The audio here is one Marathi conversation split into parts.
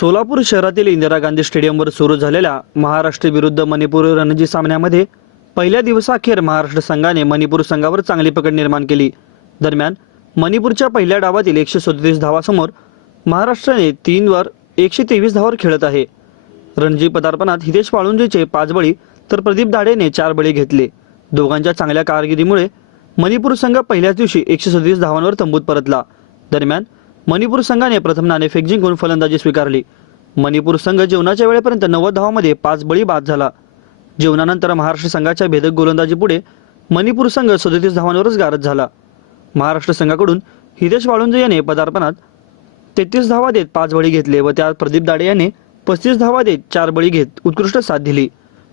सोलापूर शहरातील इंदिरा गांधी स्टेडियमवर सुरू झालेल्या महाराष्ट्र विरुद्ध मणिपूर रणजी सामन्यामध्ये पहिल्या दिवसाअखेर महाराष्ट्र संघाने मणिपूर संघावर चांगली पकड निर्माण केली. दरम्यान मणिपूरच्या पहिल्या डावातील एकशे सदतीस धावासमोर महाराष्ट्राने तीनवर एकशे तेवीस धावावर खेळत आहे. रणजी पदार्पणात हितेश पाळुंजेचे पाच बळी तर प्रदीप दाडेने चार बळी घेतले. दोघांच्या चांगल्या कारकिर्दीमुळे मणिपूर संघ पहिल्याच दिवशी एकशे सदतीस धावांवर तंबूत परतला. दरम्यान मणिपूर संघाने प्रथम नाणेफेक जिंकून फलंदाजी स्वीकारली. मणिपूर संघ जेवणाच्या वेळेपर्यंत नव्वद धावामध्ये पाच बळी बाद झाला. जेवणानंतर महाराष्ट्र संघाच्या भेदक गोलंदाजीपुढे मणिपूर संघ सदतीस धावांवरच गारद झाला. महाराष्ट्र संघाकडून हितेश वाळुंजे याने पदार्पणात तेहतीस धावा देत पाच बळी घेतले व त्यात प्रदीप दाडे याने पस्तीस धावा देत चार बळी घेत उत्कृष्ट साथ दिली.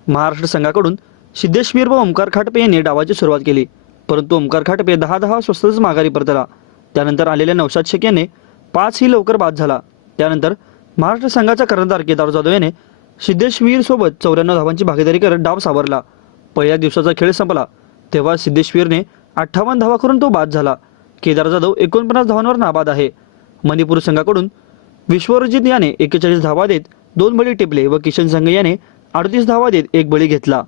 महाराष्ट्र संघाकडून सिद्धेश्वर व ओमकार खाटपे यांनी डावाची सुरुवात केली. परंतु ओमकार खाटपे दहा दहा स्वस्तच माघारी परतला. त्यानंतर आलेल्या नवसाद शेख याने पाच ही लवकर बाद झाला. त्यानंतर महाराष्ट्र संघाचा कर्णधार केदार जाधव याने सिद्धेश्वीरसोबत चौऱ्याण्णव धावांची भागीदारी करत डाव सावरला. पहिल्या दिवसाचा खेळ संपला. तेव्हा सिद्धेश्वीरने अठ्ठावन्न धावा करून तो बाद झाला. केदार जाधव एकोणपन्नास धावांवर नाबाद आहे. मणिपूर संघाकडून विश्वरजित याने एक्केचाळीस धावा देत दोन बळी टिपले व किशन संघ याने अडतीस धावा देत एक बळी घेतला.